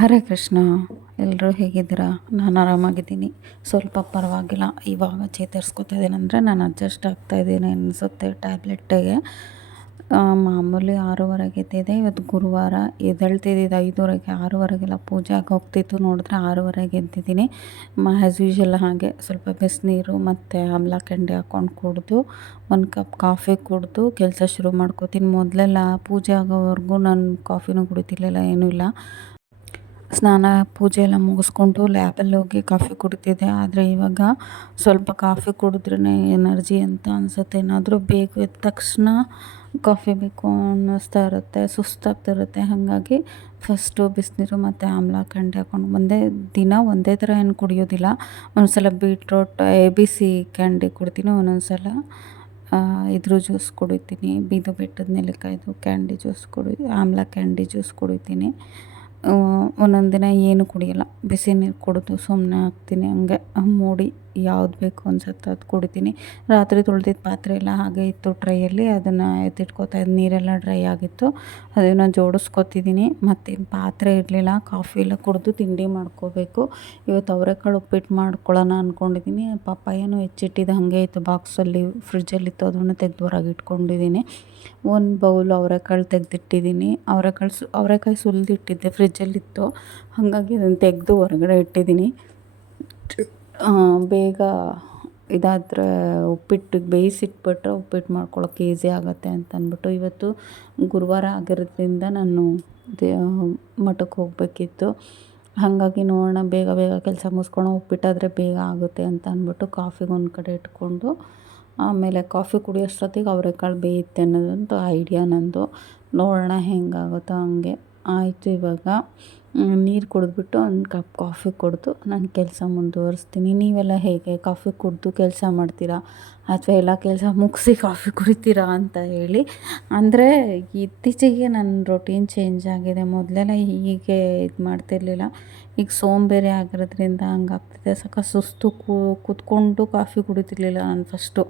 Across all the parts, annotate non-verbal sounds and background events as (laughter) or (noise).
ಹರೇ ಕೃಷ್ಣ ಎಲ್ಲರೂ ಹೇಗಿದ್ದೀರಾ? ನಾನು ಆರಾಮಾಗಿದ್ದೀನಿ. ಸ್ವಲ್ಪ ಪರವಾಗಿಲ್ಲ. ಇವಾಗ ಚೇತರಿಸ್ಕೊತಾ ಇದ್ದೀನಿ. ಅಂದರೆ ನಾನು ಅಡ್ಜಸ್ಟ್ ಆಗ್ತಾಯಿದ್ದೀನಿ ಅನಿಸುತ್ತೆ ಟ್ಯಾಬ್ಲೆಟ್ಟಿಗೆ ಮಾಮೂಲಿ ಆರೂವರೆಗೆ ಎದ್ದಿದೆ. ಇವತ್ತು ಗುರುವಾರ ಎದ್ದೇಳ್ತಿದ್ದಿದ್ದು ಐದುವರೆಗೆ, ಆರೂವರೆಗೆಲ್ಲ ಪೂಜೆ ಆಗಿ ಹೋಗ್ತಿತ್ತು. ನೋಡಿದ್ರೆ ಆರೂವರೆಗೆ ಎದ್ದಿದ್ದೀನಿ. ಮ ಆ್ಯಸ್ ಯೂಶ್ವಲ್ ಹಾಗೆ ಸ್ವಲ್ಪ ಬಿಸಿನೀರು ಮತ್ತು ಆಮ್ಲಕಂಡಿ ಹಾಕ್ಕೊಂಡು ಕುಡಿದು, ಒಂದು ಕಪ್ ಕಾಫಿ ಕುಡಿದು ಕೆಲಸ ಶುರು ಮಾಡ್ಕೋತೀನಿ. ಮೊದಲೆಲ್ಲ ಪೂಜೆ ಆಗೋವರೆಗೂ ನಾನು ಕಾಫಿನೂ ಕುಡಿತಿರ್ಲಿಲ್ಲ, ಏನೂ ಇಲ್ಲ. ಸ್ನಾನ, ಪೂಜೆ ಎಲ್ಲ ಮುಗಿಸ್ಕೊಂಡು ಲ್ಯಾಬಲ್ಲಿ ಹೋಗಿ ಕಾಫಿ ಕುಡಿತಿದ್ದೆ. ಆದರೆ ಇವಾಗ ಸ್ವಲ್ಪ ಕಾಫಿ ಕುಡಿದ್ರೇ ಎನರ್ಜಿ ಅಂತ ಅನಿಸುತ್ತೆ. ಏನಾದರೂ ಬೇಕು ಎದ್ದ ತಕ್ಷಣ ಕಾಫಿ ಬೇಕು ಅನ್ನಿಸ್ತಾ ಇರುತ್ತೆ ಸುಸ್ತಾಗ್ತಿರುತ್ತೆ ಹಾಗಾಗಿ ಫಸ್ಟು ಬಿಸಿನೀರು ಮತ್ತು ಆಮ್ಲ ಆಮ್ಲಕಂಡಿ ಹಾಕ್ಕೊಂಡು ಬಂದೆ. ದಿನ ಒಂದೇ ಥರ ಏನು ಕುಡಿಯೋದಿಲ್ಲ. ಒಂದೊಂದ್ಸಲ ಸಲ beetroot A B C candy ಕುಡಿತೀನಿ ಒಂದೊಂದು ಸಲ ಇದ್ರ ಜ್ಯೂಸ್ ಕುಡಿತೀನಿ. ಬೀದು ಬೆಟ್ಟದ ನೆಲ್ಲಿಕಾಯ್ದು ಕ್ಯಾಂಡಿ ಜ್ಯೂಸ್ ಕುಡಿ, ಆಮ್ಲ ಕ್ಯಾಂಡಿ ಜ್ಯೂಸ್ ಕುಡಿತೀನಿ. ಒಂದೊಂದು ದಿನ ಏನು ಕುಡಿಯೋಲ್ಲ. ಬಿಸಿ ನೀರು ಕುಡಿದು ಸುಮ್ಮನೆ ಆಗ್ತೀನಿ ಹಂಗೆ ಮೂಡಿ. ಯಾವ್ದು ಬೇಕು ಅನ್ಸುತ್ತೆ ಅದು ಕುಡಿತೀನಿ. ರಾತ್ರಿ ತೊಳೆದಿದ್ದ ಪಾತ್ರೆ ಎಲ್ಲ ಹಾಗೆ ಇತ್ತು ಟ್ರೈಯಲ್ಲಿ, ಅದನ್ನು ಎತ್ತಿಟ್ಕೋತಾ ಇದ್ದು ನೀರೆಲ್ಲ ಡ್ರೈ ಆಗಿತ್ತು. ಅದನ್ನು ಜೋಡಿಸ್ಕೊತಿದ್ದೀನಿ ಮತ್ತು ಪಾತ್ರೆ ಇರಲಿಲ್ಲ, ಕಾಫಿ ಎಲ್ಲ ಕುಡಿದು ತಿಂಡಿ ಮಾಡ್ಕೋಬೇಕು. ಇವತ್ತು ಅವರೆಕಾಳು ಉಪ್ಪಿಟ್ಟು ಮಾಡ್ಕೊಳ್ಳೋಣ ಅಂದ್ಕೊಂಡಿದ್ದೀನಿ ಪಪ್ಪಾಯನೂ ಹೆಚ್ಚಿಟ್ಟಿದ್ದು ಹಾಗೆ ಇತ್ತು, ಬಾಕ್ಸಲ್ಲಿ ಫ್ರಿಜ್ಜಲ್ಲಿತ್ತು ಅದನ್ನು ತೆಗೆದು ಹೊರಗೆ ಇಟ್ಕೊಂಡಿದ್ದೀನಿ ಒಂದು ಬೌಲ್ ಅವರೆಕಾಳು ತೆಗೆದಿಟ್ಟಿದ್ದೀನಿ ಅವರೆಕಾಳು ಸು ಅವರೆಕಾಯಿ ಸುಲಿದಿಟ್ಟಿದ್ದೆ ಫ್ರಿಜ್ಜಲ್ಲಿತ್ತು ಹಾಗಾಗಿ ಅದನ್ನು ತೆಗೆದು ಹೊರಗಡೆ ಇಟ್ಟಿದ್ದೀನಿ ಬೇಗ ಇದಾದರೆ ಉಪ್ಪಿಟ್ಟು, ಬೇಯಿಸಿಟ್ಬಿಟ್ರೆ ಉಪ್ಪಿಟ್ಟು ಮಾಡ್ಕೊಳ್ಳೋಕ್ಕೆ ಈಸಿ ಆಗುತ್ತೆ ಅಂತ ಅಂದ್ಬಿಟ್ಟು ಇವತ್ತು ಗುರುವಾರ ಆಗಿರೋದ್ರಿಂದ ನಾನು ದೇ, ಮಠಕ್ಕೆ ಹೋಗಬೇಕಿತ್ತು. ಹಾಗಾಗಿ ನೋಡೋಣ, ಬೇಗ ಬೇಗ ಕೆಲಸ ಮುಗಿಸ್ಕೊಂಡು ಉಪ್ಪಿಟ್ಟಾದರೆ ಬೇಗ ಆಗುತ್ತೆ ಅಂತ ಅಂದ್ಬಿಟ್ಟು ಕಾಫಿಗೆ ಒಂದು ಕಡೆ ಇಟ್ಕೊಂಡು, ಆಮೇಲೆ ಕಾಫಿ ಕುಡಿಯೋಷ್ಟೊತ್ತಿಗೆ ಅವರೆಕಾಳು ಬೇಯುತ್ತೆ ಅನ್ನೋದೊಂದು ಐಡಿಯಾ ನಂದು. ನೋಡೋಣ ಹೆಂಗಾಗುತ್ತೋ ಹಂಗೆ. ಆಯಿತು ಇವಾಗ ನೀರು ಕುಡಿದ್ಬಿಟ್ಟು ಒಂದು ಕಪ್ ಕಾಫಿ ಕುಡಿದು ನಾನು ಕೆಲಸ ಮುಂದುವರಿಸ್ತೀನಿ. ನೀವೆಲ್ಲ ಹೇಗೆ ಕಾಫಿ ಕುಡಿದು ಕೆಲಸ ಮಾಡ್ತೀರಾ? ಅಥವಾ ಎಲ್ಲ ಕೆಲಸ ಮುಗಿಸಿ ಕಾಫಿ ಕುಡಿತೀರಾ ಅಂತ ಹೇಳಿ. ಅಂದರೆ ಇತ್ತೀಚೆಗೆ ನನ್ನ ರೊಟೀನ್ ಚೇಂಜ್ ಆಗಿದೆ. ಮೊದಲೆಲ್ಲ ಹೀಗೆ ಇದು ಮಾಡ್ತಿರಲಿಲ್ಲ. ಈಗ ಸೋಂಬೇರಿ ಆಗಿರೋದ್ರಿಂದ ಹಂಗಾಗ್ತಿದೆ. ಸಕ ಸುಸ್ತು ಕೂತ್ಕೊಂಡು ಕಾಫಿ ಕುಡಿತಿರ್ಲಿಲ್ಲ ನಾನು ಫಸ್ಟು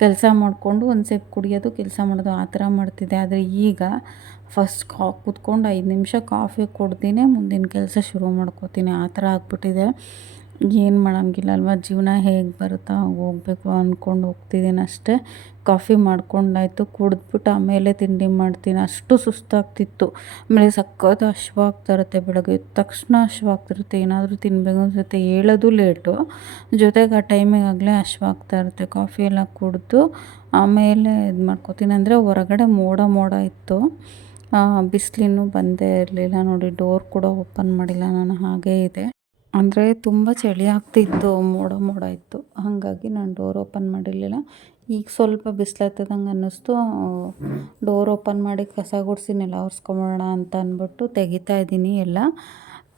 ಕೆಲಸ ಮಾಡಿಕೊಂಡು ಒಂದು ಸೇಪ್ ಕುಡಿಯೋದು, ಕೆಲಸ ಮಾಡೋದು ಆ ಥರ ಮಾಡ್ತಿದ್ದೆ. ಆದರೆ ಈಗ ಫಸ್ಟ್ ಕಾ, ಕುತ್ಕೊಂಡು ಐದು ನಿಮಿಷ ಕಾಫಿ ಕುಡ್ದೇ ಮುಂದಿನ ಕೆಲಸ ಶುರು ಮಾಡ್ಕೋತೀನಿ. ಆ ಥರ ಆಗ್ಬಿಟ್ಟಿದೆ. ಏನು ಮಾಡೋಂಗಿಲ್ಲ ಅಲ್ವಾ ಜೀವನ ಹೇಗೆ ಬರುತ್ತಾ? ಹಾಗೆ ಹೋಗಬೇಕು ಅಂದ್ಕೊಂಡು ಹೋಗ್ತಿದ್ದೀನಿ ಅಷ್ಟೇ. ಕಾಫಿ ಮಾಡ್ಕೊಂಡಾಯಿತು ಕುಡಿದ್ಬಿಟ್ಟು ಆಮೇಲೆ ತಿಂಡಿ ಮಾಡ್ತೀನಿ. ಅಷ್ಟು ಸುಸ್ತಾಗ್ತಿತ್ತು. ಆಮೇಲೆ ಸಖತ್ ಹಶ್ವಾಗ್ತಾ ಇರುತ್ತೆ ಬೆಳಗ್ಗೆ. ಎದ್ದ ತಕ್ಷಣ ಹಶ್ವಾಗ್ತಿರುತ್ತೆ ಏನಾದರೂ ತಿನ್ನಬೇಕು ಅನಿಸುತ್ತೆ. ಹೇಳೋದು ಲೇಟು. ಜೊತೆಗೆ ಆ ಟೈಮಿಗಾಗಲೇ ಹಶ್ವಾಗ್ತಾ ಇರುತ್ತೆ ಕಾಫಿ ಎಲ್ಲ ಕುಡಿದು ಆಮೇಲೆ ಇದು ಮಾಡ್ಕೋತೀನಿ. ಅಂದರೆ ಹೊರಗಡೆ ಮೋಡ ಮೋಡ ಇತ್ತು. ಬಿಸಿಲಿನೂ ಬಂದೇ ಇರಲಿಲ್ಲ ನೋಡಿ. ಡೋರ್ ಕೂಡ ಓಪನ್ ಮಾಡಿಲ್ಲ ನಾನು. ಹಾಗೇ ಇದೆ. ಅಂದರೆ ತುಂಬ ಚಳಿ ಆಗ್ತಿತ್ತು, ಮೋಡ ಮೋಡ ಇತ್ತು. ಹಾಗಾಗಿ ನಾನು ಡೋರ್ ಓಪನ್ ಮಾಡಿರಲಿಲ್ಲ. ಈಗ ಸ್ವಲ್ಪ ಬಿಸಿಲತ್ತದಂಗೆ ಅನ್ನಿಸ್ತು. ಡೋರ್ ಓಪನ್ ಮಾಡಿ ಕಸ ಗುಡಿಸಿ ನೆಲ ಒರೆಸ್ಕೊಂಬಿಡೋಣ ಅಂತ ಅಂದ್ಬಿಟ್ಟು ತೆಗಿತಾ ಇದ್ದೀನಿ ಎಲ್ಲ.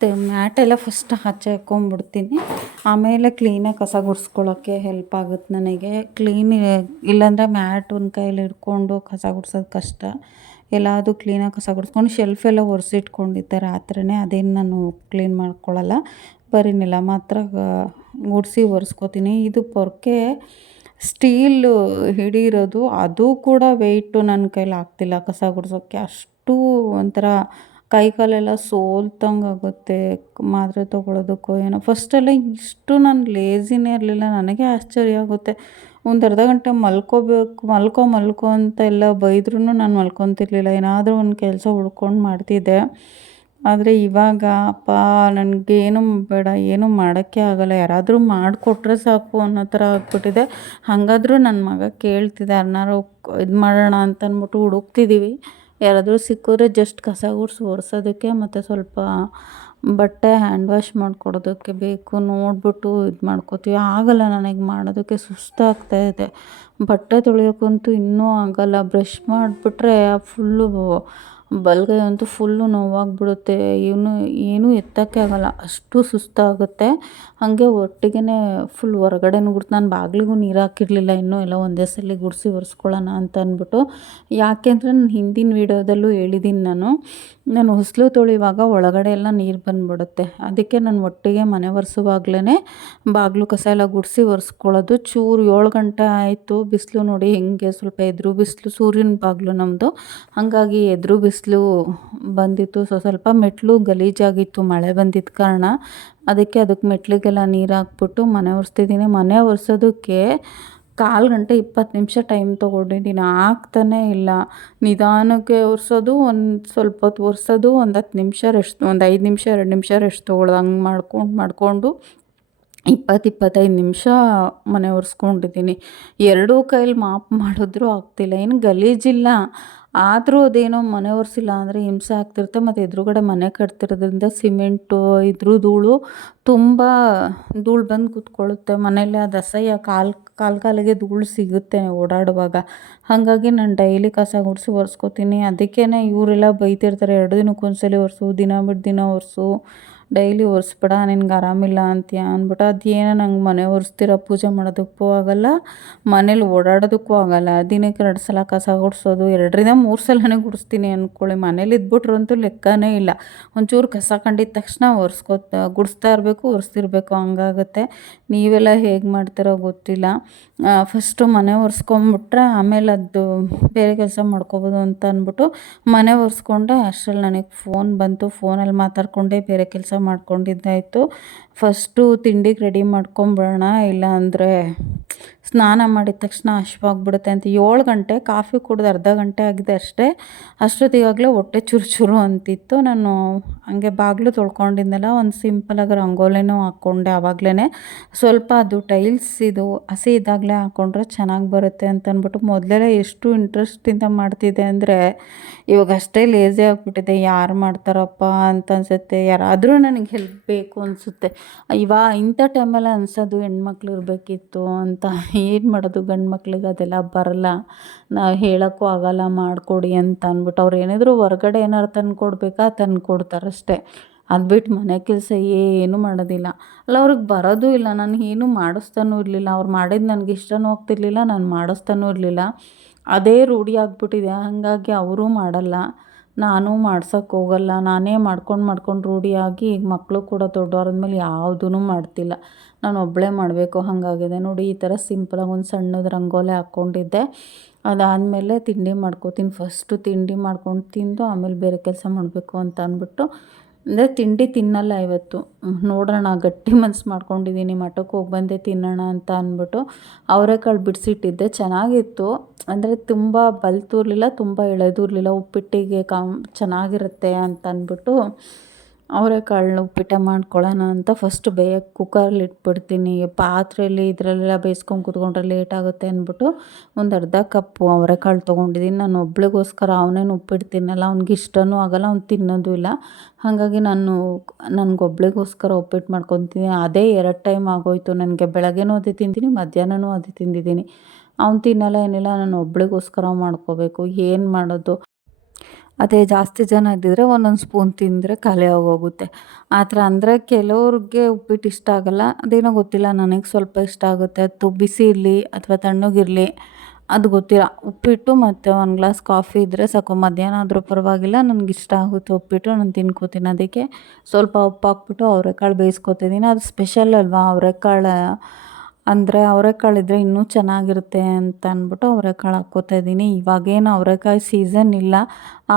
ತೆ ಮ್ಯಾಟೆಲ್ಲ ಫಸ್ಟ್ ಹಚ್ಚಿ ಹಾಕ್ಕೊಂಬಿಡ್ತೀನಿ ಆಮೇಲೆ ಕ್ಲೀನಾಗಿ ಕಸ ಗುಡಿಸ್ಕೊಳ್ಳೋಕ್ಕೆ ಹೆಲ್ಪ್ ಆಗುತ್ತೆ ನನಗೆ. ಕ್ಲೀನ್ ಇಲ್ಲಾಂದರೆ ಮ್ಯಾಟ್ ಒಂದು ಕೈಯಲ್ಲಿ ಹಿಡ್ಕೊಂಡು ಕಸ ಗುಡ್ಸೋದು ಕಷ್ಟ. ಎಲ್ಲಾದು ಕ್ಲೀನಾಗಿ ಕಸ ಗುಡಿಸ್ಕೊಂಡು ಶೆಲ್ಫೆಲ್ಲ ಒರೆಸಿಟ್ಕೊಂಡಿದ್ದೆ ರಾತ್ರಿನೇ. ಅದೇನು ನಾನು ಕ್ಲೀನ್ ಮಾಡ್ಕೊಳ್ಳಲ್ಲ ನೆಲ ಮಾತ್ರ ಗುಡಿಸಿ ಒರೆಸ್ಕೋತೀನಿ. ಇದು ಪೊರ್ಕೆ ಸ್ಟೀಲು ಹಿಡಿಯಿರೋದು, ಅದು ಕೂಡ ವೆಯ್ಟು ನನ್ನ ಕೈಲಿ ಆಗ್ತಿಲ್ಲ ಕಸ ಗುಡ್ಸೋಕ್ಕೆ ಅಷ್ಟು ಒಂಥರ ಕೈ ಕಾಲೆಲ್ಲ ಸೋಲ್ತಂಗೆ ಆಗುತ್ತೆ, ಮಾತ್ರೆ ತೊಗೊಳೋದಕ್ಕೂ ಏನೋ. ಫಸ್ಟೆಲ್ಲ ಇಷ್ಟು ನಾನು ಲೇಜಿನೇ ಇರಲಿಲ್ಲ, ನನಗೆ ಆಶ್ಚರ್ಯ ಆಗುತ್ತೆ. ಒಂದು ಅರ್ಧ ಗಂಟೆ ಮಲ್ಕೋಬೇಕು, ಮಲ್ಕೋ ಮಲ್ಕೋ ಅಂತ ಎಲ್ಲ ಬೈದ್ರೂ ನಾನು ಮಲ್ಕೊತಿರ್ಲಿಲ್ಲ. ಏನಾದರೂ ಒಂದು ಕೆಲಸ ಹುಡ್ಕೊಂಡು ಮಾಡ್ತಿದ್ದೆ. ಆದರೆ ಇವಾಗ ಅಪ್ಪ ನನಗೇನು ಬೇಡ, ಏನೂ ಮಾಡೋಕ್ಕೆ ಆಗೋಲ್ಲ. ಯಾರಾದರೂ ಮಾಡಿಕೊಟ್ರೆ ಸಾಕು ಅನ್ನೋ ಥರ ಆಗ್ಬಿಟ್ಟಿದೆ. ಹಾಗಾದರೂ ನನ್ನ ಮಗ ಕೇಳ್ತಿದೆ ಅನ್ನಾರು ಇದು ಮಾಡೋಣ ಅಂತ ಅಂದ್ಬಿಟ್ಟು ಹುಡುಕ್ತಿದ್ದೀವಿ ಯಾರಾದರೂ ಸಿಕ್ಕಿದ್ರೆ ಜಸ್ಟ್ ಕಸ ಗುಡ್ಸಿ ಒರೆಸೋದಕ್ಕೆ ಮತ್ತು ಸ್ವಲ್ಪ ಬಟ್ಟೆ ಹ್ಯಾಂಡ್ ವಾಶ್ ಮಾಡಿಕೊಡೋದಕ್ಕೆ ಬೇಕು. ನೋಡಿಬಿಟ್ಟು ಇದು ಮಾಡ್ಕೋತೀವಿ. ಆಗಲ್ಲ ನನಗೆ ಮಾಡೋದಕ್ಕೆ ಸುಸ್ತಾಗ್ತಾ ಇದೆ. ಬಟ್ಟೆ ತೊಳೆಯೋಕ್ಕಂತೂ ಇನ್ನೂ ಆಗಲ್ಲ. ಬ್ರಷ್ ಮಾಡಿಬಿಟ್ರೆ ಫುಲ್ಲು ಬಲಗೈ ಅಂತೂ ಫುಲ್ಲು ನೋವಾಗ್ಬಿಡುತ್ತೆ. ಏನು ಏನೂ ಎತ್ತಕ್ಕೆ ಆಗಲ್ಲ. ಅಷ್ಟು ಸುಸ್ತಾಗುತ್ತೆ. ಹಾಗೆ ಒಟ್ಟಿಗೆ ಫುಲ್ ಹೊರಗಡೆನೂ ಗುಡ್ತು ನಾನು ಬಾಗಿಲಿಗೂ ನೀರು ಹಾಕಿರಲಿಲ್ಲ. ಇನ್ನೂ ಎಲ್ಲ ಒಂದೇ ಸಲ ಗುಡಿಸಿ ಒರೆಸ್ಕೊಳ್ಳೋಣ ಅಂತ ಅಂದ್ಬಿಟ್ಟು. ಯಾಕೆಂದರೆ ನಾನು ಹಿಂದಿನ ವೀಡಿಯೋದಲ್ಲೂ ಹೇಳಿದ್ದೀನಿ ನಾನು. ನಾನು ಹೊಸಲು ತೊಳೆಯುವಾಗ ಒಳಗಡೆ ಎಲ್ಲ ನೀರು ಬಂದುಬಿಡುತ್ತೆ. ಅದಕ್ಕೆ ನಾನು ಒಟ್ಟಿಗೆ ಮನೆ ಒರೆಸುವಾಗ್ಲೇ ಬಾಗಿಲು ಕಸ ಎಲ್ಲ ಗುಡಿಸಿ ಒರೆಸ್ಕೊಳ್ಳೋದು. ಚೂರು ಏಳು ಗಂಟೆ ಆಯಿತು ಬಿಸಿಲು ನೋಡಿ ಹೆಂಗೆ ಸ್ವಲ್ಪ ಎದುರು ಬಿಸಿಲು, ಸೂರ್ಯನ ಬಾಗಿಲು ನಮ್ಮದು ಹಾಗಾಗಿ ಎದುರು ಬಿಸಿಲು ಬಂದಿತ್ತು. ಸೊ ಸ್ವಲ್ಪ ಮೆಟ್ಲು ಗಲೀಜಾಗಿತ್ತು, ಮಳೆ ಬಂದಿದ್ದ ಕಾರಣ. ಅದಕ್ಕೆ ಅದಕ್ಕೆ ಮೆಟ್ಲಿಗೆಲ್ಲ ನೀರು ಹಾಕ್ಬಿಟ್ಟು ಮನೆ ಒರೆಸ್ತಿದ್ದೀನಿ. ಮನೆ ಒರೆಸೋದಕ್ಕೆ ಕಾಲು ಗಂಟೆ ಇಪ್ಪತ್ತು ನಿಮಿಷ ಟೈಮ್ ತೊಗೊಂಡಿದ್ದೀನಿ ಆಗ್ತಾನೇ ಇಲ್ಲ. ನಿಧಾನಕ್ಕೆ ಒರೆಸೋದು ಒಂದು ಸ್ವಲ್ಪ ಹೊತ್ತು ಒರೆಸೋದು, ಒಂದು ಹತ್ತು ನಿಮಿಷ ರೆಸ್ಟ್ ಒಂದು ಐದು ನಿಮಿಷ, ಎರಡು ನಿಮಿಷ ರೆಸ್ಟ್ ತೊಗೊಳ್ಳೋದು ಹಂಗೆ ಮಾಡ್ಕೊಂಡು, ಮಾಡಿಕೊಂಡು ಇಪ್ಪತ್ತು, ಇಪ್ಪತ್ತೈದು ನಿಮಿಷ ಮನೆ ಒರೆಸ್ಕೊಂಡಿದ್ದೀನಿ. ಎರಡೂ ಕೈಲಿ ಮಾಪ್ ಮಾಡಿದ್ರೂ ಆಗ್ತಿಲ್ಲ. ಏನು ಗಲೀಜಿಲ್ಲ. ಆದರೂ ಅದೇನೋ ಮನೆ ಒರೆಸಿಲ್ಲ ಅಂದರೆ ಹಿಂಸೆ ಆಗ್ತಿರುತ್ತೆ, ಮತ್ತು ಎದುರುಗಡೆ ಮನೆ ಕಟ್ತಿರೋದ್ರಿಂದ ಸಿಮೆಂಟು, ಇದ್ರ ಧೂಳು ತುಂಬ ಧೂಳು ಬಂದು ಕೂತ್ಕೊಳ್ಳುತ್ತೆ. ಮನೇಲಿ ಅದು ಅಸಹ್ಯ ಕಾಲು ಕಾಲು ಕಾಲಿಗೆ ಧೂಳು ಸಿಗುತ್ತೆ ಓಡಾಡುವಾಗ. ಹಾಗಾಗಿ ನಾನು ಡೈಲಿ ಕಸ ಗುಡಿಸಿ ಒರೆಸ್ಕೋತೀನಿ. ಅದಕ್ಕೇ ಇವರೆಲ್ಲ ಬೈತಿರ್ತಾರೆ, ಎರಡು ದಿನಕ್ಕೊಂದ್ಸಲಿ ಒರೆಸು, ದಿನ ಬಿಟ್ಟು ದಿನ ಒರೆಸು. ಡೈಲಿ ಒರೆಸ್ಬೇಡ, ನಿನ್ಗೆ ಆರಾಮಿಲ್ಲ ಅಂತೀಯ ಅಂದ್ಬಿಟ್ಟು ಅದೇನೋ ನಂಗೆ ಮನೆ ಒರೆಸ್ತಿರೋ ಪೂಜೆ ಮಾಡೋದಕ್ಕೂ ಆಗೋಲ್ಲ, ಮನೇಲಿ ಓಡಾಡೋದಕ್ಕೂ ಆಗೋಲ್ಲ. ದಿನಕ್ಕೆ ಎರಡು ಸಲ ಕಸ ಗುಡಿಸೋದು, ಎರಡರಿಂದ ಮೂರು ಸಲನೇ ಗುಡಿಸ್ತೀನಿ ಅಂದ್ಕೊಳ್ಳಿ ಮನೇಲಿ ಇದ್ಬಿಟ್ರು ಅಂತೂ ಲೆಕ್ಕನೇ ಇಲ್ಲ. ಒಂಚೂರು ಕಸ ಕಂಡಿದ ತಕ್ಷಣ ಒರೆಸ್ಕೋತ ಗುಡಿಸ್ತಾ ಇರಬೇಕು, ಒರೆಸ್ತಿರ್ಬೇಕು, ಹಂಗಾಗುತ್ತೆ. ನೀವೆಲ್ಲ ಹೇಗೆ ಮಾಡ್ತೀರೋ ಗೊತ್ತಿಲ್ಲ. ಫಸ್ಟು ಮನೆ ಒರೆಸ್ಕೊಂಬಿಟ್ರೆ ಆಮೇಲೆ ಅದು ಬೇರೆ ಕೆಲಸ ಮಾಡ್ಕೋಬೋದು ಅಂತ ಅಂದ್ಬಿಟ್ಟು ಮನೆ ಒರೆಸ್ಕೊಂಡೆ. ಅಷ್ಟರಲ್ಲಿ ನನಗೆ ಫೋನ್ ಬಂತು. ಫೋನಲ್ಲಿ ಮಾತಾಡ್ಕೊಂಡೇ, ಬೇರೆ ಕೆಲಸ ಮಾಡ್ಕೊಂಡಿದ್ದಾಯಿತು. ಫಸ್ಟು ತಿಂಡಿಗೆ ರೆಡಿ ಮಾಡ್ಕೊಂಬಿಡೋಣ ಇಲ್ಲ ಅಂದರೆ ಸ್ನಾನ ಮಾಡಿದ ತಕ್ಷಣ ಹಶ್ವಾಗ್ಬಿಡುತ್ತೆ ಅಂತ. ಏಳು ಗಂಟೆ, ಕಾಫಿ ಕುಡ್ದು ಅರ್ಧ ಗಂಟೆ ಆಗಿದೆ ಅಷ್ಟೇ. ಅಷ್ಟೊತ್ತಿಗಾಗಲೇ ಹೊಟ್ಟೆ ಚುರು ಚುರು ಅಂತಿತ್ತು. ನಾನು ಹಂಗೆ ಬಾಗಿಲು ತೊಳ್ಕೊಂಡಿದ್ದೆಲ್ಲ ಒಂದು ಸಿಂಪಲಾಗಿ ರಂಗೋಲಿನೂ ಹಾಕ್ಕೊಂಡೆ ಆವಾಗಲೇ ಸ್ವಲ್ಪ ಅದು ಟೈಲ್ಸ್ ಇದು ಹಸಿ ಇದ್ದಾಗಲೇ ಹಾಕ್ಕೊಂಡ್ರೆ ಚೆನ್ನಾಗಿ ಬರುತ್ತೆ ಅಂತ ಅಂದ್ಬಿಟ್ಟು ಮೊದಲೆಲ್ಲ ಎಷ್ಟು ಇಂಟ್ರೆಸ್ಟಿಂದ ಮಾಡ್ತಿದ್ದೆ ಅಂದರೆ, ಇವಾಗ ಅಷ್ಟೇ ಲೇಝಿ ಆಗಿಬಿಟ್ಟಿದೆ. ಯಾರು ಮಾಡ್ತಾರಪ್ಪ ಅಂತ ಅನ್ಸುತ್ತೆ. ಯಾರಾದರೂ ನನಗೆ ಹೆಲ್ಪ್ ಬೇಕು ಅನಿಸುತ್ತೆ. ಇವಾಗ ಇಂಥ ಟೈಮಲ್ಲಿ ಅನ್ಸೋದು ಹೆಣ್ಮಕ್ಳು ಇರಬೇಕಿತ್ತು ಅಂತ ಏನು ಮಾಡೋದು ಗಂಡು ಮಕ್ಳಿಗೆ ಅದೆಲ್ಲ ಬರಲ್ಲ. ನಾವು ಹೇಳೋಕ್ಕೂ ಆಗಲ್ಲ, ಮಾಡಿಕೊಡಿ ಅಂತ ಅಂದ್ಬಿಟ್ಟು ಅವ್ರು ಏನಿದ್ರು ಹೊರ್ಗಡೆ ಏನಾರು ತಂದು ಕೊಡಬೇಕಾ ತಂದು ಕೊಡ್ತಾರಷ್ಟೇ ಅದು ಬಿಟ್ಟು ಮನೆ ಕೆಲಸ ಏನೂ ಮಾಡೋದಿಲ್ಲ. ಅಲ್ಲ ಅವ್ರಿಗೆ ಬರೋದೂ ಇಲ್ಲ, ನಾನು ಏನೂ ಮಾಡಿಸ್ತಾನೂ ಇರಲಿಲ್ಲ. ಅವ್ರು ಮಾಡಿದ್ದು ನನಗೆ ಇಷ್ಟನೂ ಆಗ್ತಿರ್ಲಿಲ್ಲ, ನಾನು ಮಾಡಿಸ್ತಾನೂ ಇರಲಿಲ್ಲ. ಅದೇ ರೂಢಿ ಆಗಿಬಿಟ್ಟಿದೆ, ಹಾಗಾಗಿ ಅವರೂ ಮಾಡಲ್ಲ. ನಾನು ಮಾಡ್ಸೋಕ್ಕೆ ಹೋಗಲ್ಲ. ನಾನೇ ಮಾಡ್ಕೊಂಡು ಮಾಡ್ಕೊಂಡು ರೂಢಿಯಾಗಿ ಈಗ ಮಕ್ಕಳು ಕೂಡ ದೊಡ್ಡವರಾದ್ಮೇಲೆ ಯಾವುದೂ ಮಾಡ್ತಿಲ್ಲ. ನಾನು ಒಬ್ಬಳೇ ಮಾಡಬೇಕು ಹಾಗಾಗಿದೆ. ನೋಡಿ, ಈ ಥರ ಸಿಂಪಲಾಗಿ ಒಂದು ಸಣ್ಣದು ರಂಗೋಲಿ ಹಾಕ್ಕೊಂಡಿದ್ದೆ ಅದಾದಮೇಲೆ ತಿಂಡಿ ಮಾಡ್ಕೋತೀನಿ. ಫಸ್ಟು ತಿಂಡಿ ಮಾಡ್ಕೊಂಡು ತಿಂದು ಆಮೇಲೆ ಬೇರೆ ಕೆಲಸ ಮಾಡಬೇಕು ಅಂತ ಅಂದ್ಬಿಟ್ಟು ಅಂದರೆ ತಿಂಡಿ ತಿನ್ನಲ್ಲ ಇವತ್ತು. ನೋಡೋಣ, ಗಟ್ಟಿ ಮನ್ಸು ಮಾಡ್ಕೊಂಡಿದ್ದೀನಿ ಮಠಕ್ಕೆ ಹೋಗಿ ಬಂದೆ, ತಿನ್ನೋಣ ಅಂತ ಅಂದ್ಬಿಟ್ಟು ಅವರೆಕಾಳು ಬಿಡಿಸಿಟ್ಟಿದ್ದೆ. ಚೆನ್ನಾಗಿತ್ತು. ಅಂದರೆ ತುಂಬ ಬಲ್ತು ಇರಲಿಲ್ಲ ತುಂಬ ಎಳೆದೂ ಇರಲಿಲ್ಲ ಉಪ್ಪಿಟ್ಟಿಗೆ ಕಾಮ್ ಚೆನ್ನಾಗಿರುತ್ತೆ ಅಂತ ಅಂದ್ಬಿಟ್ಟು ಅವರೆಕಾಳನ್ನ ಉಪ್ಪಿಟ್ಟು ಮಾಡ್ಕೊಳ್ಳೋಣ ಅಂತ ಫಸ್ಟ್ ಬೇಯಕ್ಕೆ ಕುಕ್ಕರಲ್ಲಿ ಇಟ್ಬಿಡ್ತೀನಿ. ಪಾತ್ರೆಯಲ್ಲಿ ಇದರಲ್ಲೆಲ್ಲ ಬೇಯಿಸ್ಕೊಂಡು ಕೂತ್ಕೊಂಡ್ರೆ ಲೇಟ್ ಆಗುತ್ತೆ ಅಂದ್ಬಿಟ್ಟು ಒಂದು ಅರ್ಧ ಕಪ್ಪು ಅವರೆಕಾಳು ತೊಗೊಂಡಿದ್ದೀನಿ ನಾನು ಒಬ್ಳಿಗೋಸ್ಕರ ಅವನೇನು ಉಪ್ಪಿಟ್ಟು ತಿನ್ನಲ್ಲ ಅವ್ನಿಗೆ ಇಷ್ಟನೂ ಆಗೋಲ್ಲ, ಅವ್ನು ತಿನ್ನೋದು ಇಲ್ಲ. ಹಾಗಾಗಿ ನಾನು ನನಗೊಬ್ಳಿಗೋಸ್ಕರ ಉಪ್ಪಿಟ್ಟು ಮಾಡ್ಕೊತೀನಿ ಅದೇ ಎರಡು ಟೈಮ್ ಆಗೋಯಿತು. ನನಗೆ ಬೆಳಗ್ಗೆನೂ ಅದೇ ತಿಂತೀನಿ ಮಧ್ಯಾಹ್ನನೂ ಅದೇ ತಿಂದಿದ್ದೀನಿ ಅವ್ನು ತಿನ್ನಲ್ಲ ಏನಿಲ್ಲ, ನಾನು ಒಬ್ಳಿಗೋಸ್ಕರ ಮಾಡ್ಕೋಬೇಕು. ಏನು ಮಾಡೋದು? ಅದೇ ಜಾಸ್ತಿ ಜನ ಇದ್ದಿದ್ರೆ ಒಂದೊಂದು ಸ್ಪೂನ್ ತಿಂದರೆ ಖಾಲಿ ಆಗೋಗುತ್ತೆ. ಆ ಥರ ಅಂದರೆ ಕೆಲವ್ರಿಗೆ ಉಪ್ಪಿಟ್ಟು ಇಷ್ಟ ಆಗೋಲ್ಲ. ಅದೇನೋ ಗೊತ್ತಿಲ್ಲ, ನನಗೆ ಸ್ವಲ್ಪ ಇಷ್ಟ ಆಗುತ್ತೆ. ಅದು ಬಿಸಿ ಇರಲಿ ಅಥವಾ ತಣ್ಣಗಿರಲಿ ಅದು ಗೊತ್ತಿಲ್ಲ. ಉಪ್ಪಿಟ್ಟು ಮತ್ತು ಒಂದು ಗ್ಲಾಸ್ ಕಾಫಿ ಇದ್ದರೆ ಸಾಕು. ಮಧ್ಯಾಹ್ನ ಆದರೂ ಪರವಾಗಿಲ್ಲ, ನನಗೆ ಇಷ್ಟ ಆಗುತ್ತೆ ಉಪ್ಪಿಟ್ಟು, ನಾನು ತಿನ್ಕೋತೀನಿ. ಅದಕ್ಕೆ ಸ್ವಲ್ಪ ಉಪ್ಪು ಹಾಕ್ಬಿಟ್ಟು ಅವರೆಕಾಳು ಬೇಯಿಸ್ಕೊತಿದ್ದೀನಿ ಅದು ಸ್ಪೆಷಲ್ ಅಲ್ವಾ? ಅವರೆಕಾಳು ಅಂದರೆ ಅವರೆಕಾಳು ಇದ್ದರೆ ಇನ್ನೂ ಚೆನ್ನಾಗಿರುತ್ತೆ ಅಂತ ಅಂದ್ಬಿಟ್ಟು ಅವರೆಕಾಳು ಹಾಕ್ಕೋತಾ ಇದ್ದೀನಿ. ಇವಾಗೇನು ಅವರೆಕಾಯಿ ಸೀಸನ್ ಇಲ್ಲ.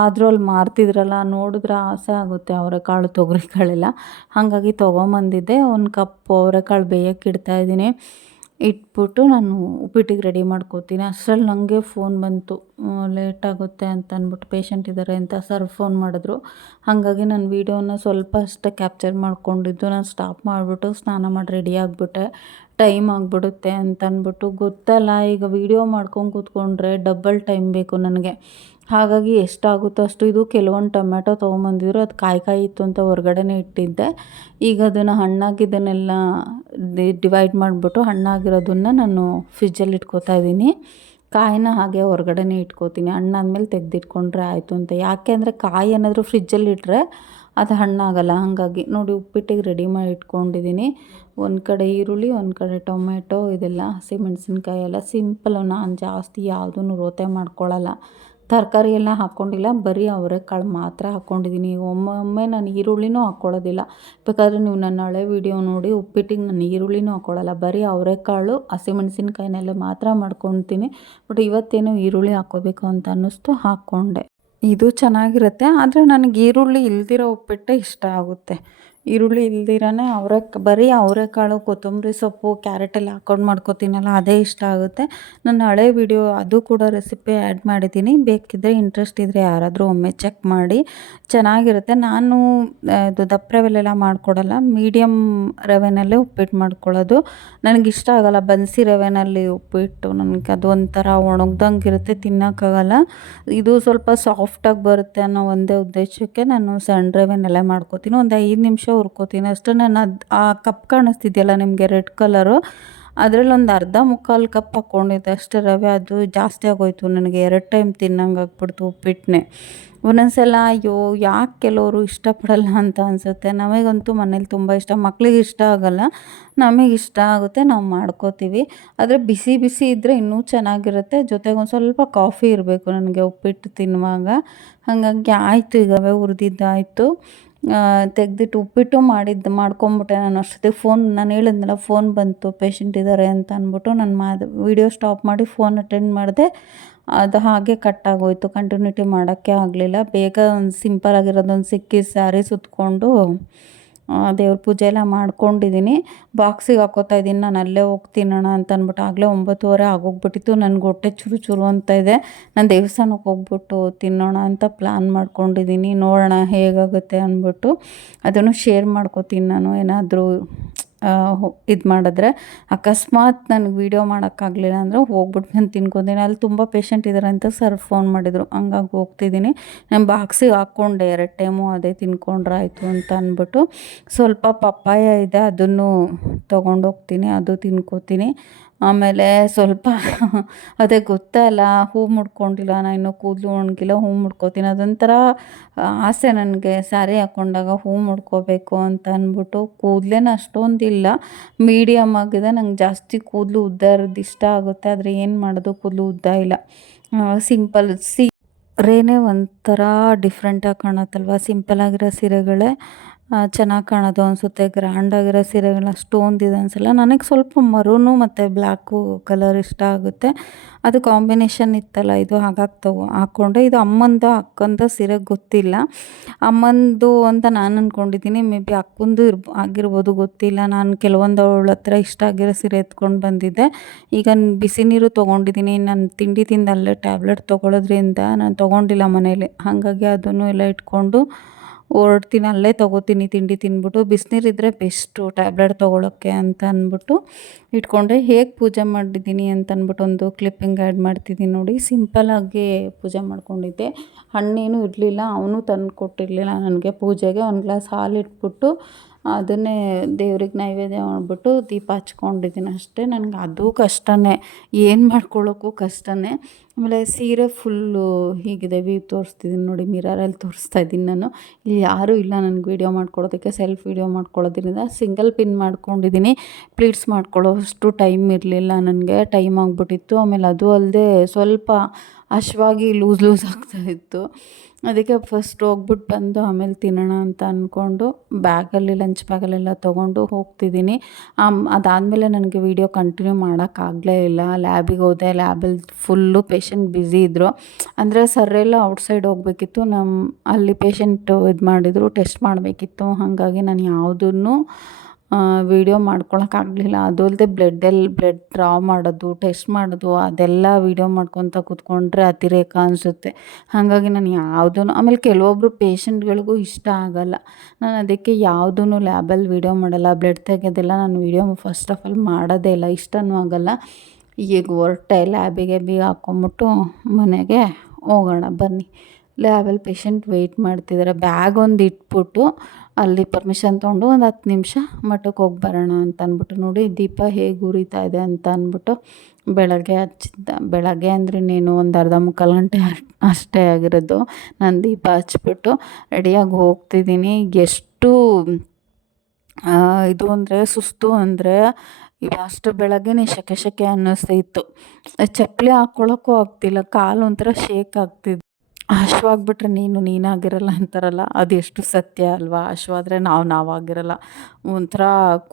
ಆದರೂ ಅಲ್ಲಿ ಮಾರ್ತಿದ್ರಲ್ಲ, ನೋಡಿದ್ರೆ ಆಸೆ ಆಗುತ್ತೆ ಅವರೆಕಾಳು, ತೊಗರಿಕಾಳೆಲ್ಲ. ಹಾಗಾಗಿ ತೊಗೊಂಬಂದಿದ್ದೆ. ಒಂದು ಕಪ್ ಅವರೆಕಾಳು ಬೇಯಕ್ಕೆ ಇಡ್ತಾಯಿದ್ದೀನಿ ಇಟ್ಬಿಟ್ಟು ನಾನು ಉಪ್ಪಿಟ್ಟಿಗೆ ರೆಡಿ ಮಾಡ್ಕೋತೀನಿ. ಅಷ್ಟರಲ್ಲಿ ನನಗೆ ಫೋನ್ ಬಂತು. ಲೇಟ್ ಆಗುತ್ತೆ ಅಂತ ಅಂದ್ಬಿಟ್ಟು ಪೇಷಂಟ್ ಇದ್ದಾರೆ ಅಂತ ಸರ್ ಫೋನ್ ಮಾಡಿದ್ರು. ಹಾಗಾಗಿ ನಾನು ವೀಡಿಯೋನ ಸ್ವಲ್ಪ ಅಷ್ಟೇ ಕ್ಯಾಪ್ಚರ್ ಮಾಡ್ಕೊಂಡಿದ್ದು. ನಾನು ಸ್ಟಾಪ್ ಮಾಡಿಬಿಟ್ಟು ಸ್ನಾನ ಮಾಡಿ ರೆಡಿ ಆಗಿಬಿಟ್ಟೆ. ಟೈಮ್ ಆಗಿಬಿಡುತ್ತೆ ಅಂತ ಅಂದ್ಬಿಟ್ಟು ಗೊತ್ತಲ್ಲ. ಈಗ ವೀಡಿಯೋ ಮಾಡ್ಕೊಂಡು ಕೂತ್ಕೊಂಡ್ರೆ ಡಬ್ಬಲ್ ಟೈಮ್ ಬೇಕು ನನಗೆ. ಹಾಗಾಗಿ ಎಷ್ಟಾಗುತ್ತೋ ಅಷ್ಟು ಇದು ಕೆಲವೊಂದು ಟೊಮೆಟೊ ತೊಗೊಂಬಂದಿದ್ರು, ಅದು ಕಾಯಿ ಕಾಯಿ ಇತ್ತು ಅಂತ ಹೊರ್ಗಡೆನೇ ಇಟ್ಟಿದ್ದೆ. ಈಗ ಅದನ್ನು ಹಣ್ಣಾಗಿದ್ದನ್ನೆಲ್ಲ ಡಿವೈಡ್ ಮಾಡಿಬಿಟ್ಟು ಹಣ್ಣಾಗಿರೋದನ್ನು ನಾನು ಫ್ರಿಜ್ಜಲ್ಲಿ ಇಟ್ಕೋತಾ ಇದ್ದೀನಿ. ಕಾಯಿನ ಹಾಗೆ ಹೊರ್ಗಡೆನೇ ಇಟ್ಕೋತೀನಿ. ಹಣ್ಣಾದ್ಮೇಲೆ ತೆಗೆದಿಟ್ಕೊಂಡ್ರೆ ಆಯಿತು ಅಂತ. ಯಾಕೆ ಅಂದರೆ ಕಾಯಿ ಏನಾದರೂ ಫ್ರಿಜ್ಜಲ್ಲಿ ಇಟ್ಟರೆ ಅದು ಹಣ್ಣಾಗಲ್ಲ ಹಾಗಾಗಿ ನೋಡಿ ಉಪ್ಪಿಟ್ಟಿಗೆ ರೆಡಿ ಮಾಡಿ ಇಟ್ಕೊಂಡಿದ್ದೀನಿ. ಒಂದು ಕಡೆ ಈರುಳ್ಳಿ, ಒಂದು ಕಡೆ ಟೊಮೆಟೊ ಇದೆಲ್ಲ ಹಸಿಮೆಣಸಿನ್ಕಾಯಿ ಎಲ್ಲ ಸಿಂಪಲ್ಲು ನಾನು ಜಾಸ್ತಿ ಯಾವುದೂ ರೋತೆ ಮಾಡ್ಕೊಳ್ಳಲ್ಲ ತರಕಾರಿ ಎಲ್ಲ ಹಾಕ್ಕೊಂಡಿಲ್ಲ ಬರೀ ಅವರೆಕಾಳು ಮಾತ್ರ ಹಾಕ್ಕೊಂಡಿದ್ದೀನಿ ಒಮ್ಮೊಮ್ಮೆ ನಾನು ಈರುಳ್ಳಿನೂ ಹಾಕ್ಕೊಳ್ಳೋದಿಲ್ಲ ಬೇಕಾದರೆ ನೀವು ನನ್ನ ಹಳೆ ವೀಡಿಯೋ ನೋಡಿ ಉಪ್ಪಿಟ್ಟಿಗೆ ನಾನು ಈರುಳ್ಳಿನೂ ಹಾಕ್ಕೊಳ್ಳಲ್ಲ ಬರೀ ಅವರೆಕಾಳು, ಹಸಿಮೆಣ್ಸಿನ್ಕಾಯಿನಲ್ಲೇ ಮಾತ್ರ ಮಾಡ್ಕೊತೀನಿ. ಬಟ್ ಇವತ್ತೇನು ಈರುಳ್ಳಿ ಹಾಕ್ಕೋಬೇಕು ಅಂತ ಅನ್ನಿಸ್ತು, ಹಾಕ್ಕೊಂಡೆ. ಇದು ಚೆನ್ನಾಗಿರುತ್ತೆ ಆದರೆ ನನಗೆ ಈರುಳ್ಳಿ ಇಲ್ದಿರೋ ಉಪ್ಪಿಟ್ಟೆ ಇಷ್ಟ ಆಗುತ್ತೆ. ಈರುಳ್ಳಿ ಇಲ್ದಿರನೇ ಅವರೆ ಬರೀ ಅವರೆಕಾಳು ಕೊತ್ತಂಬರಿ ಸೊಪ್ಪು ಕ್ಯಾರೆಟೆಲ್ಲ ಹಾಕೊಂಡು ಮಾಡ್ಕೊತೀನಲ್ಲ, ಅದೇ ಇಷ್ಟ ಆಗುತ್ತೆ. ನನ್ನ ಹಳೆ ವಿಡಿಯೋ, ಅದು ಕೂಡ ರೆಸಿಪಿ ಆ್ಯಡ್ ಮಾಡಿದ್ದೀನಿ. ಬೇಕಿದ್ದರೆ ಇಂಟ್ರೆಸ್ಟ್ ಇದ್ದರೆ ಯಾರಾದರೂ ಒಮ್ಮೆ ಚೆಕ್ ಮಾಡಿ. ಚೆನ್ನಾಗಿರುತ್ತೆ. ನಾನು ಇದು ದಪ್ಪ ರವೆಲೆಲ್ಲ ಮಾಡಿಕೊಡಲ್ಲ. ಮೀಡಿಯಮ್ ರವೆನಲ್ಲೇ ಉಪ್ಪಿಟ್ಟು ಮಾಡ್ಕೊಳ್ಳೋದು. ನನಗೆ ಇಷ್ಟ ಆಗೋಲ್ಲ. ಬನ್ಸಿ ರವೆನಲ್ಲಿ ಉಪ್ಪಿಟ್ಟು. ನನಗೆ ಅದು ಒಂಥರ ಒಣಗ್ದಂಗೆ ಇರುತ್ತೆ ತಿನ್ನೋಕ್ಕಾಗಲ್ಲ ಇದು ಸ್ವಲ್ಪ ಸಾಫ್ಟಾಗಿ ಬರುತ್ತೆ ಅನ್ನೋ ಒಂದೇ ಉದ್ದೇಶಕ್ಕೆ ನಾನು ಸಣ್ಣ ರವೆನಲ್ಲೇ ಮಾಡ್ಕೊತೀನಿ. ಒಂದು ಐದು ನಿಮಿಷ ಹುರ್ಕೋತೀನಿ. ಅಷ್ಟು ನಾನು ಅದು ಆ ಕಪ್ ಕಾಣಿಸ್ತಿದೆಯಲ್ಲ ನಿಮಗೆ ರೆಡ್ ಕಲರು? ಅದರಲ್ಲಿ ಒಂದು ಅರ್ಧ ಮುಕ್ಕಾಲು ಕಪ್ ಹಾಕ್ಕೊಂಡಿದ್ದೆ ಅಷ್ಟೇ ರವೆ, ಅದು ಜಾಸ್ತಿ ಆಗೋಯ್ತು. ನನಗೆ ಎರಡು ಟೈಮ್ ತಿನ್ನಂಗೆ ಆಗ್ಬಿಡ್ತು ಉಪ್ಪಿಟ್ಟನೆ ಒಂದೊಂದ್ಸಲ ಅಯ್ಯೋ, ಯಾಕೆ ಕೆಲವರು ಇಷ್ಟಪಡಲ್ಲ ಅಂತ ಅನಿಸುತ್ತೆ. ನಮಗಂತೂ ಮನೇಲಿ ತುಂಬ ಇಷ್ಟ. ಮಕ್ಳಿಗೆ ಇಷ್ಟ ಆಗೋಲ್ಲ. ನಮಗೆ ಇಷ್ಟ ಆಗುತ್ತೆ. ನಾವು ಮಾಡ್ಕೋತೀವಿ. ಆದರೆ ಬಿಸಿ ಬಿಸಿ ಇದ್ದರೆ ಇನ್ನೂ ಚೆನ್ನಾಗಿರುತ್ತೆ. ಜೊತೆಗೆ ಒಂದು ಸ್ವಲ್ಪ ಕಾಫಿ ಇರಬೇಕು ನನಗೆ ಉಪ್ಪಿಟ್ಟು ತಿನ್ನುವಾಗ. ಹಾಗಾಗಿ ಆಯಿತು ಈಗ ರವೆ ತೆಗೆದಿಟ್ಟು ಉಪ್ಪಿಟ್ಟು ಮಾಡಿದ್ದು, ಮಾಡ್ಕೊಂಬಿಟ್ಟೆ ನಾನು ಅಷ್ಟೊತ್ತಿಗೆ ಫೋನ್ ನಾನು ಹೇಳಿದ್ನಲ್ಲ ಫೋನ್ ಬಂತು ಪೇಷಂಟ್ ಇದ್ದಾರೆ ಅಂತ ಅಂದ್ಬಿಟ್ಟು ನಾನು ಮಾದು ವೀಡಿಯೋ ಸ್ಟಾಪ್ ಮಾಡಿ ಫೋನ್ ಅಟೆಂಡ್ ಮಾಡಿದೆ. ಅದು ಹಾಗೆ ಕಟ್ ಆಗೋಯ್ತು ಕಂಟಿನ್ಯೂಟಿ ಮಾಡೋಕ್ಕೆ ಆಗಲಿಲ್ಲ. ಬೇಗ ಒಂದು ಸಿಂಪಲ್ ಆಗಿರೋದೊಂದು ಸಿಕ್ಕಿ ಸ್ಯಾರಿ ಸುತ್ತಕೊಂಡು ದೇವ್ರ ಪೂಜೆ ಎಲ್ಲ ಮಾಡ್ಕೊಂಡಿದ್ದೀನಿ ಬಾಕ್ಸಿಗೆ ಹಾಕೋತಾ ಇದ್ದೀನಿ ನಾನು ಅಲ್ಲೇ ಹೋಗಿ ಅಂತ ಅಂದ್ಬಿಟ್ಟು ಆಗಲೇ ಒಂಬತ್ತುವರೆ ಆಗೋಗ್ಬಿಟ್ಟಿತ್ತು. ನನಗೆ ಹೊಟ್ಟೆ ಚುರು ಚುರು ಅಂತ ಇದೆ. ನಾನು ದೇವಸ್ಥಾನಕ್ಕೆ ಹೋಗ್ಬಿಟ್ಟು ತಿನ್ನೋಣ ಅಂತ ಪ್ಲ್ಯಾನ್ ಮಾಡ್ಕೊಂಡಿದ್ದೀನಿ ನೋಡೋಣ ಹೇಗಾಗುತ್ತೆ ಅಂದ್ಬಿಟ್ಟು. ಅದನ್ನು ಶೇರ್ ಮಾಡ್ಕೋತೀನಿ ನಾನು. ಏನಾದರೂ ಇದು ಮಾಡಿದ್ರೆ ಅಕಸ್ಮಾತ್ ನನಗೆ ವೀಡಿಯೋ ಮಾಡೋಕ್ಕಾಗಲಿಲ್ಲ ಅಂದರೆ ಹೋಗ್ಬಿಟ್ಟು ನಾನು ತಿನ್ಕೊತೀನಿ. ಅಲ್ಲಿ ತುಂಬ ಪೇಷಂಟ್ ಇದ್ದಾರೆ ಅಂತ ಸರ್ ಫೋನ್ ಮಾಡಿದರು. ಹಂಗಾಗಿ ಹೋಗ್ತಿದ್ದೀನಿ ನಾನು ಬಾಕ್ಸಿಗೆ ಹಾಕ್ಕೊಂಡೆ ಎರಡು ಟೈಮು ಅದೇ ತಿನ್ಕೊಂಡ್ರಾಯಿತು ಅಂತ ಅಂದ್ಬಿಟ್ಟು ಸ್ವಲ್ಪ ಪಪ್ಪಾಯ ಇದೆ, ಅದನ್ನು ತೊಗೊಂಡೋಗ್ತೀನಿ, ಅದು ತಿನ್ಕೋತೀನಿ. ಆಮೇಲೆ ಸ್ವಲ್ಪ (laughs) ಅದೇ ಗೊತ್ತಲ್ಲ ಹೂ ಮುಡ್ಕೊಂಡಿಲ್ಲ ನಾನು ಇನ್ನೂ ಕೂದಲು ಒಣಗಿಲ್ಲ, ಹೂ ಮುಡ್ಕೋತೀನಿ. ಅದೊಂಥರ ಆಸೆ ನನಗೆ. ಸ್ಯಾರಿ ಹಾಕ್ಕೊಂಡಾಗ ಹೂ ಮುಡ್ಕೋಬೇಕು ಅಂತ ಅಂದ್ಬಿಟ್ಟು ಕೂದಲೇನು ಅಷ್ಟೊಂದಿಲ್ಲ. ಮೀಡಿಯಮ್ ಆಗಿದೆ, ನಂಗೆ ಜಾಸ್ತಿ ಕೂದಲು ಉದ್ದ ಇರೋದು ಇಷ್ಟ ಆಗುತ್ತೆ, ಆದರೆ ಏನು ಮಾಡೋದು, ಕೂದಲು ಉದ್ದ ಇಲ್ಲ. ಸಿಂಪಲ್ ಸಿ ರೇನೇ ಒಂಥರ ಡಿಫ್ರೆಂಟಾಗಿ ಕಾಣುತ್ತಲ್ವ, ಸಿಂಪಲ್ ಆಗಿರೋ ಸೀರೆಗಳೇ. ಚೆನ್ನಾಗಿ ಕಾಣೋದು ಅನಿಸುತ್ತೆ. ಗ್ರ್ಯಾಂಡಾಗಿರೋ ಸೀರೆಗಳ ಸ್ಟೋನ್ ಇದೆ ಅನಿಸಲ್ಲ ನನಗೆ ಸ್ವಲ್ಪ ಮರೂನು ಮತ್ತು ಬ್ಲ್ಯಾಕು ಕಲರ್ ಇಷ್ಟ ಆಗುತ್ತೆ. ಅದು ಕಾಂಬಿನೇಷನ್ ಇತ್ತಲ್ಲ, ಇದು ಹಾಗಾಗಿ ತಗೋ ಹಾಕ್ಕೊಂಡೆ ಇದು ಅಮ್ಮಂದು ಅಕ್ಕಂದು ಸೀರೆ ಗೊತ್ತಿಲ್ಲ. ಅಮ್ಮಂದು ಅಂತ ನಾನು ಅಂದ್ಕೊಂಡಿದ್ದೀನಿ ಮೇ ಬಿ ಅಕ್ಕಂದು ಇರ್ಬ ಆಗಿರ್ಬೋದು, ಗೊತ್ತಿಲ್ಲ. ನಾನು ಕೆಲವೊಂದು ಅವಳ ಹತ್ರ ಇಷ್ಟ ಆಗಿರೋ ಸೀರೆ ಎತ್ಕೊಂಡು ಬಂದಿದ್ದೆ. ಈಗ ಬಿಸಿ ನೀರು ತೊಗೊಂಡಿದ್ದೀನಿ ನಾನು ತಿಂಡಿ ತಿಂದು ಅಲ್ಲೇ ಟ್ಯಾಬ್ಲೆಟ್ ತೊಗೊಳೋದ್ರಿಂದ ನಾನು ತೊಗೊಂಡಿಲ್ಲ ಮನೇಲಿ. ಹಾಗಾಗಿ ಅದನ್ನು ಎಲ್ಲ ಇಟ್ಕೊಂಡು ಹೊರಡ್ತೀನಿ ಅಲ್ಲೇ ತೊಗೋತೀನಿ, ತಿಂಡಿ ತಿಂದ್ಬಿಟ್ಟು ಬಿಸಿನೀರಿದ್ರೆ ಬೆಸ್ಟು, ಟ್ಯಾಬ್ಲೆಟ್ ತೊಗೊಳಕ್ಕೆ ಅಂತ ಅಂದ್ಬಿಟ್ಟು ಇಟ್ಕೊಂಡೆ. ಹೇಗೆ ಪೂಜೆ ಮಾಡಿದ್ದೀನಿ ಅಂತ ಅಂದ್ಬಿಟ್ಟು ಒಂದು ಕ್ಲಿಪ್ಪಿಂಗ್ ಆ್ಯಡ್ ಮಾಡ್ತಿದ್ದೀನಿ ನೋಡಿ. ಸಿಂಪಲ್ಲಾಗಿ ಪೂಜೆ ಮಾಡ್ಕೊಂಡಿದ್ದೆ. ಹಣ್ಣೇನು ಇರಲಿಲ್ಲ ಅವನು ತಂದು ಕೊಟ್ಟಿರಲಿಲ್ಲ ನನಗೆ ಪೂಜೆಗೆ. ಒಂದು ಗ್ಲಾಸ್ ಹಾಲು ಇಟ್ಬಿಟ್ಟು ಅದನ್ನೇ ದೇವ್ರಿಗೆ ನೈವೇದ್ಯ ಮಾಡಿಬಿಟ್ಟು ದೀಪ ಹಚ್ಕೊಂಡಿದ್ದೀನಿ ಅಷ್ಟೇ. ನನಗೆ ಅದು ಕಷ್ಟನೇ. ಏನು ಮಾಡ್ಕೊಳ್ಳೋಕ್ಕೂ ಕಷ್ಟನೇ. ಆಮೇಲೆ ಸೀರೆ ಫುಲ್ಲು ಹೀಗಿದೆ ವ್ಯೂ ತೋರಿಸ್ತಿದ್ದೀನಿ ನೋಡಿ ಮಿರರಲ್ಲಿ ತೋರಿಸ್ತಾ ಇದ್ದೀನಿ ನಾನು. ಇಲ್ಲಿ ಯಾರೂ ಇಲ್ಲ ನನಗೆ ವೀಡಿಯೋ ಮಾಡ್ಕೊಳ್ಳೋದಕ್ಕೆ ಸೆಲ್ಫ್ ವೀಡಿಯೋ ಮಾಡ್ಕೊಳ್ಳೋದ್ರಿಂದ ಸಿಂಗಲ್ ಪಿನ್ ಮಾಡ್ಕೊಂಡಿದ್ದೀನಿ ಪ್ಲೀಟ್ಸ್ ಮಾಡ್ಕೊಳ್ಳೋ ಅಷ್ಟು ಟೈಮ್ ಇರಲಿಲ್ಲ ನನಗೆ. ಟೈಮ್ ಆಗಿಬಿಟ್ಟಿತ್ತು. ಆಮೇಲೆ ಅದು ಅಲ್ಲದೆ ಸ್ವಲ್ಪ ಹಶ್ವಾಗಿ ಲೂಸ್ ಲೂಸ್ ಆಗ್ತಾಯಿತ್ತು ಅದಕ್ಕೆ ಫಸ್ಟ್ ಹೋಗ್ಬಿಟ್ಟು ಬಂದು ಆಮೇಲೆ ತಿನ್ನೋಣ ಅಂತ ಅಂದ್ಕೊಂಡು ಬ್ಯಾಗಲ್ಲಿ ಲಂಚ್ ಬ್ಯಾಗಲ್ಲೆಲ್ಲ ತೊಗೊಂಡು ಹೋಗ್ತಿದ್ದೀನಿ. ಅದಾದಮೇಲೆ ನನಗೆ ವೀಡಿಯೋ ಕಂಟಿನ್ಯೂ ಮಾಡೋಕ್ಕಾಗಲೇ ಇಲ್ಲ. ಲ್ಯಾಬಿಗೆ ಹೋದೆ ಲ್ಯಾಬಲ್ಲಿ ಫುಲ್ಲು ಪೇಷಂಟ್ ಬ್ಯುಸಿ ಇದ್ದರು ಅಂದರೆ ಸರ್ರೆಲ್ಲ ಔಟ್ಸೈಡ್ ಹೋಗಬೇಕಿತ್ತು. ನಮ್ಮ ಅಲ್ಲಿ ಪೇಷಂಟ್ ಇದು ಮಾಡಿದರು ಟೆಸ್ಟ್ ಮಾಡಬೇಕಿತ್ತು. ಹಾಗಾಗಿ ನಾನು ಯಾವುದನ್ನು ವೀಡಿಯೋ ಮಾಡ್ಕೊಳಕ್ಕಾಗಲಿಲ್ಲ ಅದು ಅಲ್ಲದೆ ಬ್ಲಡ್ಡಲ್ಲಿ ಬ್ಲಡ್ ಡ್ರಾ ಮಾಡೋದು ಟೆಸ್ಟ್ ಮಾಡೋದು, ಅದೆಲ್ಲ ವೀಡಿಯೋ ಮಾಡ್ಕೊತ ಕೂತ್ಕೊಂಡ್ರೆ ಅತಿರೇಕ ಅನಿಸುತ್ತೆ. ಹಾಗಾಗಿ ನಾನು ಯಾವುದೂ ಆಮೇಲೆ ಕೆಲವೊಬ್ಬರು ಪೇಷಂಟ್ಗಳಿಗೂ ಇಷ್ಟ ಆಗೋಲ್ಲ. ನಾನು ಅದಕ್ಕೆ ಯಾವುದೂ ಲ್ಯಾಬಲ್ಲಿ ವೀಡಿಯೋ ಮಾಡಲ್ಲ. ಬ್ಲಡ್ ತೆಗೆಯೋದೆಲ್ಲ ನಾನು ವೀಡಿಯೋ ಫಸ್ಟ್ ಆಫ್ ಆಲ್ ಮಾಡೋದೇ ಇಲ್ಲ. ಇಷ್ಟವೂ ಆಗಲ್ಲ. ಈಗ ಹೊರಟೆ ಲ್ಯಾಬಿಗೆ ಬೀಗ ಹಾಕ್ಕೊಂಬಿಟ್ಟು ಮನೆಗೆ ಹೋಗೋಣ ಬನ್ನಿ. ಲ್ಯಾಬಲ್ಲಿ ಪೇಷಂಟ್ ವೆಯ್ಟ್ ಮಾಡ್ತಿದ್ದಾರೆ ಬ್ಯಾಗ್ ಒಂದು ಇಟ್ಬಿಟ್ಟು ಅಲ್ಲಿ ಪರ್ಮಿಷನ್ ತೊಗೊಂಡು ಒಂದು ಹತ್ತು ನಿಮಿಷ ಮಠಕ್ಕೆ ಹೋಗಿ ಬರೋಣ ಅಂತ ಅಂದ್ಬಿಟ್ಟು, ನೋಡಿ ದೀಪ ಹೇಗೆ ಉರಿತಾ ಇದೆ ಅಂತ ಅಂದ್ಬಿಟ್ಟು ಬೆಳಗ್ಗೆ ಹಚ್ಚಿದ್ದ. ಬೆಳಗ್ಗೆ ಅಂದರೆ ನೀನು ಒಂದು ಅರ್ಧ ಮುಕ್ಕಾಲು ಗಂಟೆ ಅಷ್ಟೇ ಆಗಿರೋದು. ನಾನು ದೀಪ ಹಚ್ಬಿಟ್ಟು ರೆಡಿಯಾಗಿ ಹೋಗ್ತಿದ್ದೀನಿ ಎಷ್ಟು ಇದು ಅಂದರೆ ಸುಸ್ತು ಅಂದರೆ ಅಷ್ಟು ಬೆಳಗ್ಗೆನೇ ಸೆಕೆ ಅನ್ನಿಸ್ತಾ ಇತ್ತು. ಚಪ್ಪಲಿ ಹಾಕ್ಕೊಳ್ಳೋಕ್ಕೂ ಆಗ್ತಿಲ್ಲ. ಕಾಲು ಒಂಥರ ಶೇಕ್ ಆಗ್ತಿತ್ತು ಹಶ್ವಾಗ್ಬಿಟ್ರೆ ನೀನು ನೀನಾಗಿರಲ್ಲ ಅಂತಾರಲ್ಲ ಅದೆಷ್ಟು ಸತ್ಯ ಅಲ್ವಾ? ಹಶ್ವಾದರೆ ನಾವು ನಾವಾಗಿರಲ್ಲ. ಒಂಥರ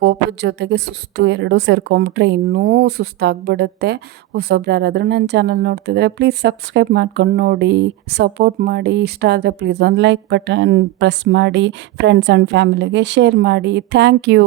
ಕೋಪದ ಜೊತೆಗೆ ಸುಸ್ತು ಎರಡೂ ಸೇರ್ಕೊಂಬಿಟ್ರೆ ಇನ್ನೂ ಸುಸ್ತಾಗ್ಬಿಡುತ್ತೆ. ಹೊಸೊಬ್ರು ಯಾರಾದರೂ ನನ್ನ ಚಾನಲ್ ನೋಡ್ತಿದ್ರೆ ಪ್ಲೀಸ್ ಸಬ್ಸ್ಕ್ರೈಬ್ ಮಾಡ್ಕೊಂಡು ನೋಡಿ ಸಪೋರ್ಟ್ ಮಾಡಿ. ಇಷ್ಟ ಆದರೆ ಪ್ಲೀಸ್ ಒಂದು ಲೈಕ್ ಬಟನ್ ಪ್ರೆಸ್ ಮಾಡಿ ಫ್ರೆಂಡ್ಸ್ ಆ್ಯಂಡ್ ಫ್ಯಾಮಿಲಿಗೆ ಶೇರ್ ಮಾಡಿ. Thank you